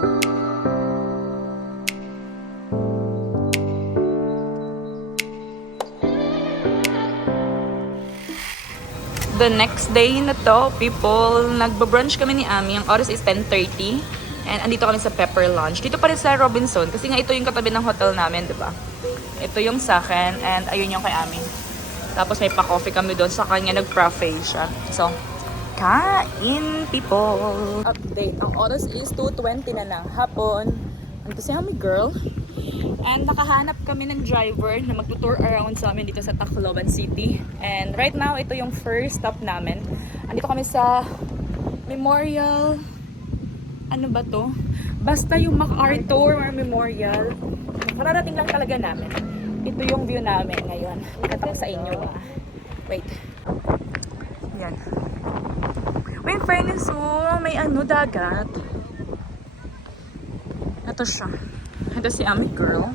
The next day na to, people, nagbabrunch kami ni Ami. Ang oras is 10:30. And andito kami sa Pepper Lunch. Dito pa rin sa Robinson. Kasi nga ito yung katabi ng hotel namin, di ba? Ito yung sa akin. And ayun yung kay Ami. Tapos may pa-coffee kami doon. Sa kanya nag-cafe siya. So, kain, people! Update. Ang oras is 2:20 na ng hapon. Andito si Ami, girl. And nakahanap kami ng driver na magtutour around sa amin dito sa Tacloban City. And right now, ito yung first stop namin. Andito kami sa Memorial. Ano ba to? Basta yung MacArthur Memorial. Kararating lang talaga namin. Ito yung view namin ngayon. Ito sa inyo. Wait. Yan. Wait, in fairness, may dagat. Ito siya. Ito si Ami, girl.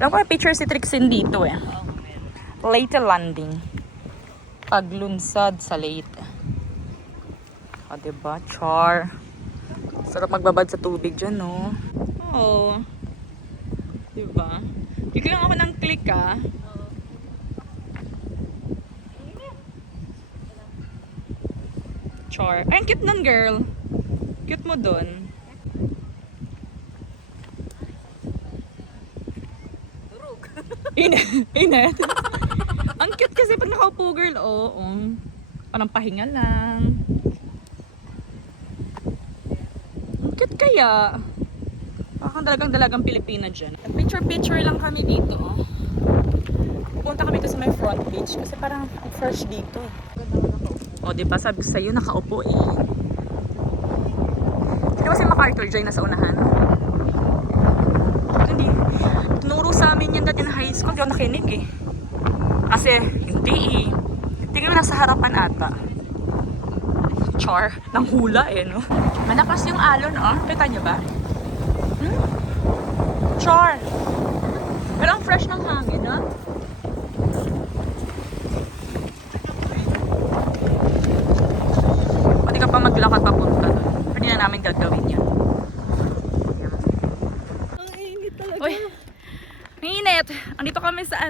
Alam ko may picture si Trixin dito eh. Leyte landing. Paglunsad sa Leyte. O, diba? Char. Sarap magbabad sa tubig dyan, no? Oo. Diba? Bigyan ako ng click, ah. Char. Ay, ang cute nun, girl. Cute mo dun. Inet. Ang cute kasi pag nakaupo, girl. Oo. Parang pahinga lang. Ang cute kaya. Parang dalagang Pilipina dyan. Picture lang kami dito. Pupunta kami dito sa may front beach kasi parang fresh dito. O, diba? Sabi ko sa'yo, nakaupo eh. Sino ba si MacArthur dyan nasa unahan? Hindi. Tinuro sa amin yan dati na high school. Di ako nakinig eh. Kasi, hindi eh. Tingnan mo nasa harapan ata. Char. Nang hula eh, no? Malakas yung alon, oh. Kita nyo ba? Char. Pero ang fresh ng hangin, no? Pwede ka pa maglakad papunta doon. Pwede na namin gagawin yan. Uy, mainit. Andito kami sa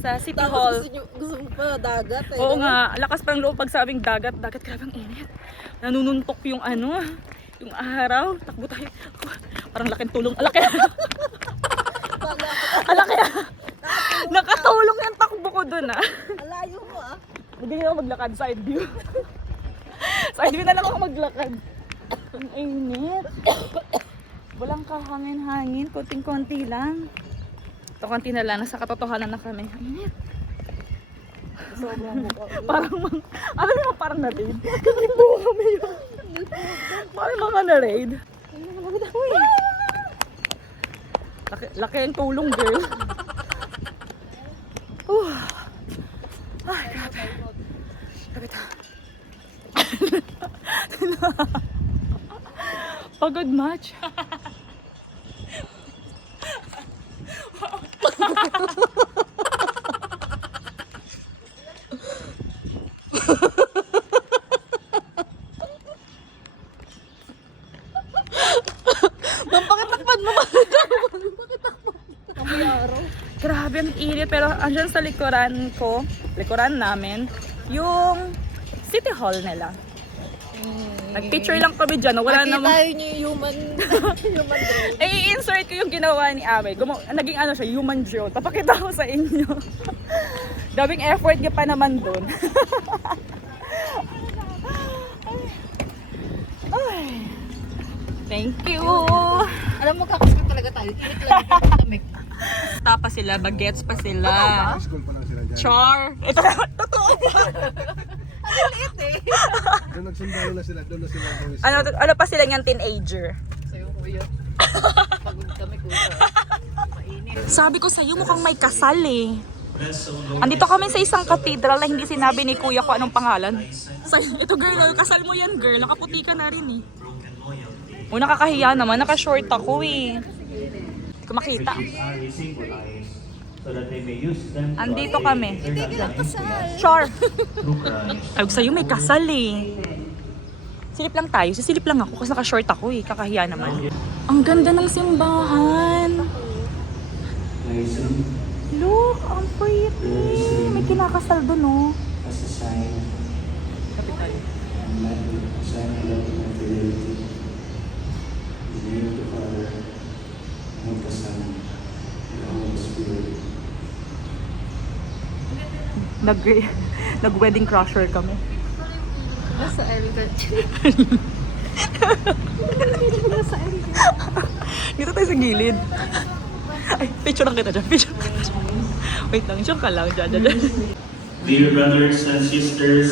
sa City Hall. Gusto mo pa dagat eh. Oo nga, lakas parang loob pag sabing dagat. Dagat, grabe ang init. Nanununtok yung yung araw. Takbo tayo. Parang laking tulong. Alaki. Alaki. Nakatulong yung takbo ko dun ah. Alayo mo ah. Hindi na ako maglakad, side view. Side view na lang ako maglakad. Ang init. Walang kahangin-hangin, konting-konti lang. Ito konti na lang, nasa katotohanan na kami. Init. Parang alam mo, parang na-raid. Kasi buo kami yun. Parang mga na-raid. Laki ang tulong, girl. Ay, grabe. Grabe ito. Pagod match. Mampakitakpan mo. Grabe ang init, pero andyan sa likuran namin, yung City Hall nila. Nag-picture lang kami dyan. Wala namang... tayo niyo human drone. I-insert ko yung ginawa ni Ame. Naging siya, human drone. Papakita ko sa inyo. Daming effort niya pa naman dun. Ay. Thank you. Alam mo, kakasakit talaga tayo. Tinik lang dito kami. Tapa sila, bagets pa sila. School pa lang sila dyan. Char. Ito na, totoo ba? Ang liit eh. Doon nagsundalo na sila. Doon na sila. Ano pa sila niyang teenager? Sa'yo kuya. Pagod kami kuya. Mainit. Sabi ko sa'yo, mukhang may kasal eh. Andito kami sa isang cathedral na hindi sinabi ni kuya ko anong pangalan. Ito girl, kasal mo yan girl. Nakaputi ka na rin eh. O nakakahiya naman, nakashort ako eh. Hindi ko makita. Andito kami. Char. Ay, sa'yo may kasal eh. Silip lang tayo. Sisilip lang ako kasi naka-short ako eh. Kakahiya naman. Ang ganda ng simbahan. Look, ang pretty. May kinakasal doon, oh. As a sign and let the sign of fidelity. In the name of the Father, and of the Son, and of the Holy Spirit. Nag-wedding crusher kami. Nasa Eric. Dito tayo sa gilid. Ay, picture lang kita dyan. Picture lang kita dyan. Wait lang, joke ka lang. Dyan. Dear brothers and sisters,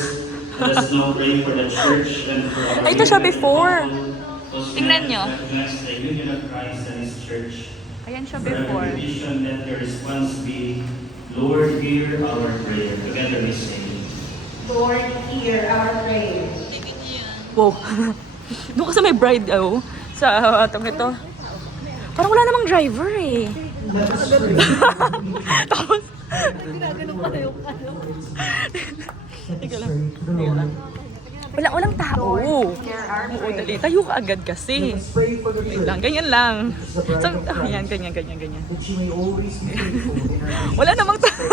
let us now pray for the church and for our Ay, ito siya before. Tingnan nyo. Recognize the union of Christ and His church. Ayan siya For every before. petition, let the response be, Lord, hear our prayer. Together we say, Lord, hear our prayer. Wow. Doon ka sa may bride, oh. Sa atong ito. Parang wala namang driver eh. Tapos, Ginagano pa yung ano. Teka lang. Walang tao. Oo, dali. Tayo ka agad kasi. Wait lang, ganyan lang. So, yan, ganyan. Wala namang tao.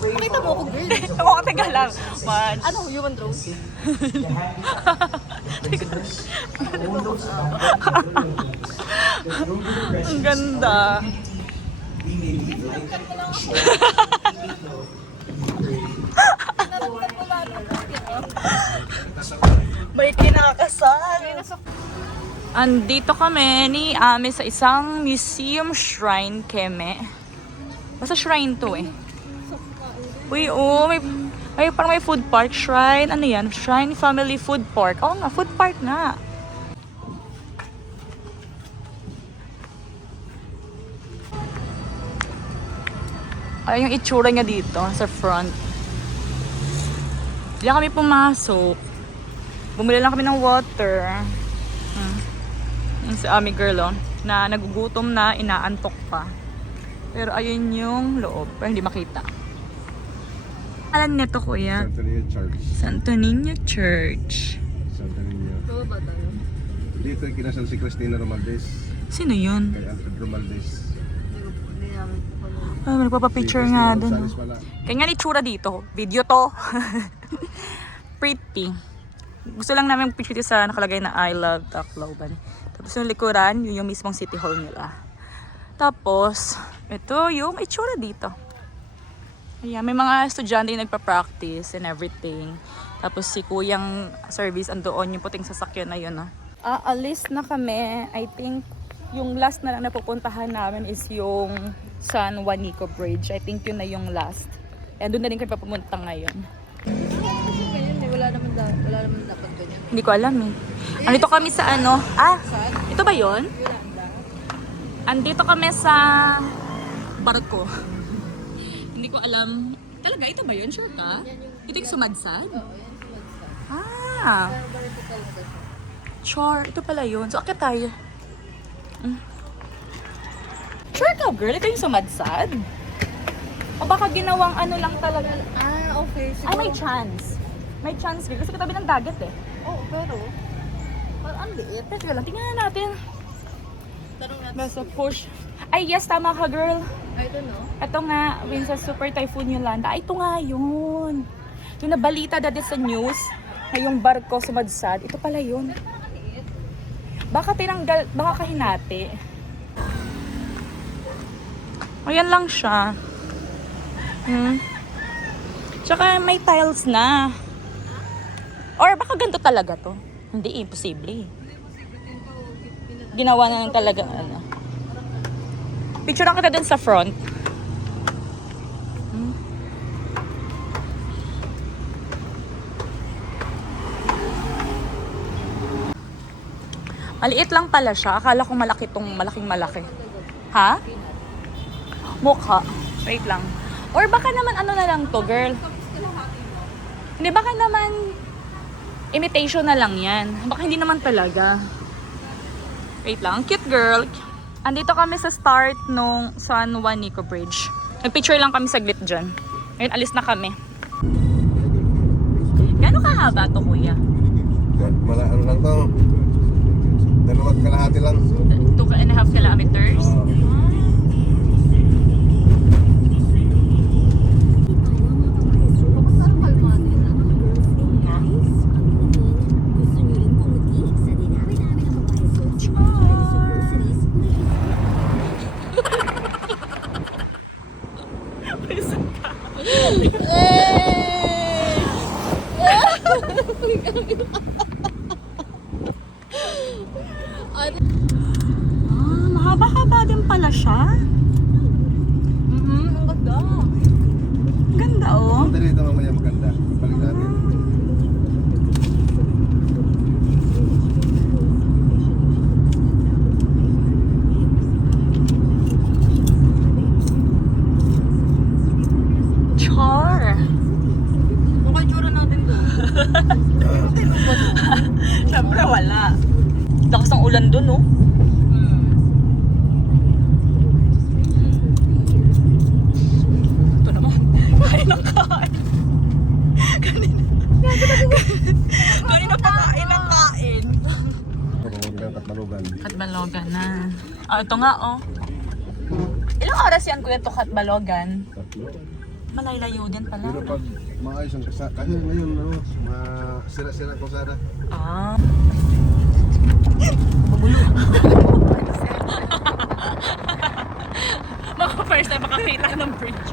Pakita mo ako, girl. Oo, teka lang. One. Ano, human drone? Ang ganda. May kinakasal. Andito kami ni Ame sa isang museum shrine, Keme. Basta shrine to eh. Uy, oh, may parang may food park shrine. Ano yan? Shrine Family Food Park. Oo nga, food park nga. Ay, yung itsura niya dito sa front. Diyan kami pumasok. Bumili lang kami ng water. Yung si Ami girl, oh, na nagugutom na, inaantok pa. Pero ayun yung loob. Pero hindi makita. Alam nito, kuya. Santo Niño Church. Santo Niño Church. Santo Niño. Oo ba tayo? Dito yung kinasal si Cristina Romaldes. Sino yun? Kay Alfred Romaldes. Hindi namin po pala. Ay, nagpapapicture Si nga Cristina doon. Gonzales pala. Kanya ni tsura dito. Video to. Pretty. Gusto lang namin picture dito sa nakalagay na I love Tacloban. Tapos yung likuran, yun yung mismong city hall nila. Tapos, ito yung itsura dito. Ayan, may mga estudyante yung nagpa-practice and everything. Tapos si kuyang service andoon yung puting sasakyan na yun. Aalis na kami. I think yung last na lang napupuntahan namin is yung San Juanico Bridge. I think yun na yung last. And doon na rin kami papumunta ngayon. Kasi ganyan eh, wala naman dapat ganyan. Hindi ko alam eh. Andito kami sa ano? Ito ba yun? Andito kami sa barko. Hindi ko alam. Talaga, ito ba yun? Sure ka? Ito yung sumadsad? Ah. Sure, ito pala yun. So, akit tayo. Sure ka, girl? Ito yung sumadsad? O baka ginawang ano lang talaga. Ah, okay. Ay, may chance. May chance, girl. Kasi katabi ng dagat eh. Oo, pero parang ang liit. Teka lang, tingnan na natin. Tanong natin. Nasa push. Ay, yes, tama ka, girl. I don't know. Ito nga, win sa Super Typhoon Yolanda. Ay, ito nga yun. Yung nabalita dati sa news na yung barko sumadsad. Ito pala yun. Baka tinanggal, baka kahinati. Ayan lang siya. Tsaka may tiles na. Or baka ganito talaga to. Hindi, imposible. Ginawa na lang talaga, ano. Picture lang kita dun sa front. Maliit lang pala siya. Akala ko malaki tong malaking malaki. Ha? Mukha. Wait lang. Or baka naman ano na lang to, girl. Hindi, baka naman imitation na lang yan. Baka hindi naman talaga. Wait lang. Cute girl. Andito kami sa start nung San Juanico Bridge. Nag-picture lang kami saglit dyan. Ngayon, alis na kami. Gano'ng kahaba to, kuya? Ano lang to? 2 kalahati lang. 2.5 kilometers? Parang kalmado yun. Mahaba-haba din pala siya. Ang ganda. Ganda, oh. Punta dito mamaya maganda. Balik natin. Char! Mukha tsura natin doon. Siyempre, wala. Lakas ng ulan dun, oh. Ito naman. Kain ng kain. Kanina pa kain ng kain. Pagkakulang Katmalugan. Katbalogan na. Ah, ito nga, oh. Ilang oras yan, kuya, to Katbalogan? 3. Malaylayo din pala. Pero pag maayos ang kasada, kasi ngayon, ano, masira-sira ko sana. Ah. Mga first time makakita ng bridge.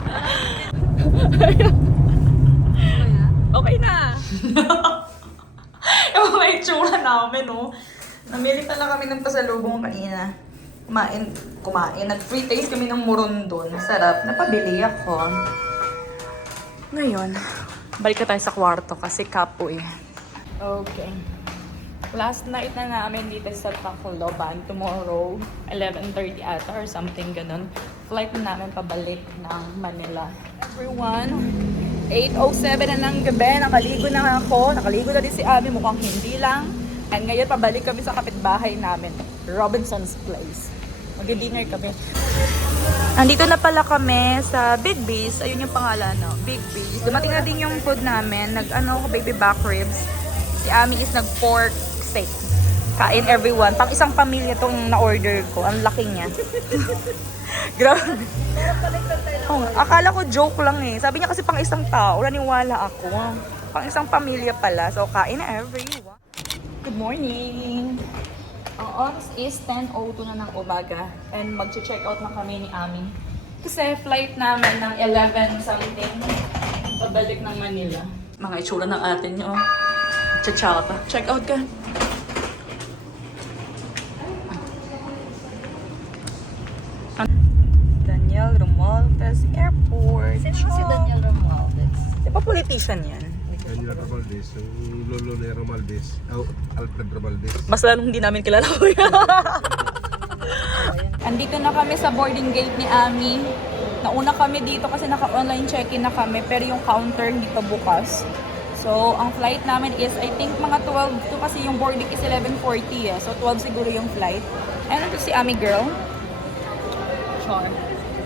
Okay na. Yung mga itsura namin, no? Namili pala kami ng pasalubong kanina. Kumain. Nag-free taste kami ng muron doon. Sarap. Napabili ako. Ngayon, balik na tayo sa kwarto kasi kapoy. Okay. Last night na namin dito sa Tacloban. Tomorrow, 11:30 ata or something ganun. Flight na namin pabalik ng Manila. Everyone, 8:07 na ng gabi. Nakaligo na ako. Nakaligo na din si Abby. Mukhang hindi lang. And ngayon, pabalik kami sa kapitbahay namin. Robinson's Place. Mag-dinner kami. Andito na pala kami sa Big B's. Ayun yung pangalan, no? Big B's. Dumating na din yung food namin. Nag-ano ko, baby back ribs. Si Ami is nag-pork steak. Kain everyone. Pang isang pamilya tong na-order ko. Ang laki niya. Grabe. Oh, akala ko joke lang eh. Sabi niya kasi pang isang tao. Naniwala ako. Pang isang pamilya pala. So, kain na everyone. Good morning! Ang oras is 10:02 na ng umaga and mag-check out na kami ni Ami. Kasi flight namin ng 11 something pabalik ng Manila. Mga itsura ng atin nyo. Chachapa. Check out ka. Daniel Romualdez Airport. Sino si Daniel Romualdez? Di ba politician yan? Daniel Romualdez, yung lolo ni Romualdez, Alfred Romualdez. Mas lalong hindi namin kilala ko yan. Andito na kami sa boarding gate ni Ami. Nauna kami dito kasi naka-online check-in na kami pero yung counter hindi pa bukas. So, ang flight namin is I think mga 12 to kasi yung boarding is 11:40 eh. So, 12 siguro yung flight. And ito si Ami girl. Sure.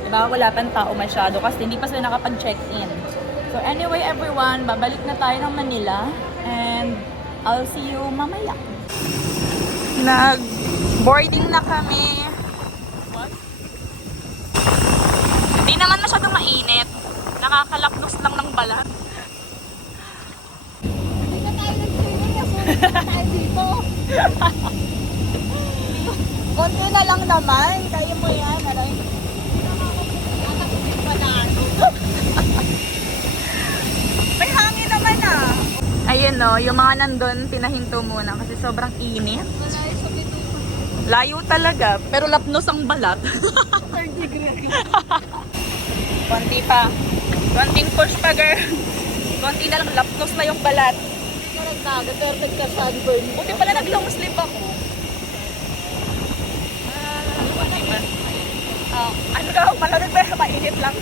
Diba? Wala pang tao masyado kasi hindi pa sila nakapag-check-in. So anyway everyone, babalik na tayo ng Manila and I'll see you mamaya. Nag-boarding na kami. What? Hindi naman masyadong mainit. Nakakalapnos lang ng balat. Hindi na tayo nag-swimming. Nasulit tayo dito. Konti na lang naman. Kaya mo yan. May hangin naman ah. Ayun no, yung mga nandun, pinahinto muna kasi sobrang init. Layo talaga, pero lapnos ang balat. 3rd degree. Konti pa. Konting push pa, girl. Konti na lang, lapnos na yung balat. Hindi ka nagdagat pero nagka-sunburn. Buti pala nag-long sleeve ako. Ano daw, malamig pero mainit lang.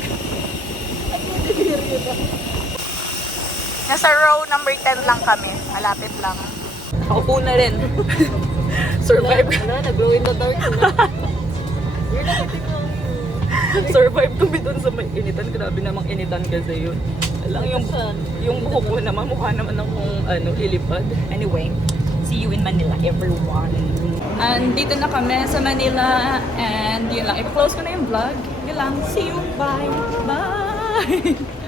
Nasa row number 10 lang kami. Malapit lang. Ako po na rin. Survive. Wala, nag-glow in the dark na. You're not getting Survive to be dun sa may initan. Grabe namang initan kasi yun. Alang yung buhok ko naman, mukha naman akong lilipad. Anyway, see you in Manila, everyone. And dito na kami sa Manila. And yun lang, i-close ko na yung vlog. Yun lang, see you, bye! Bye!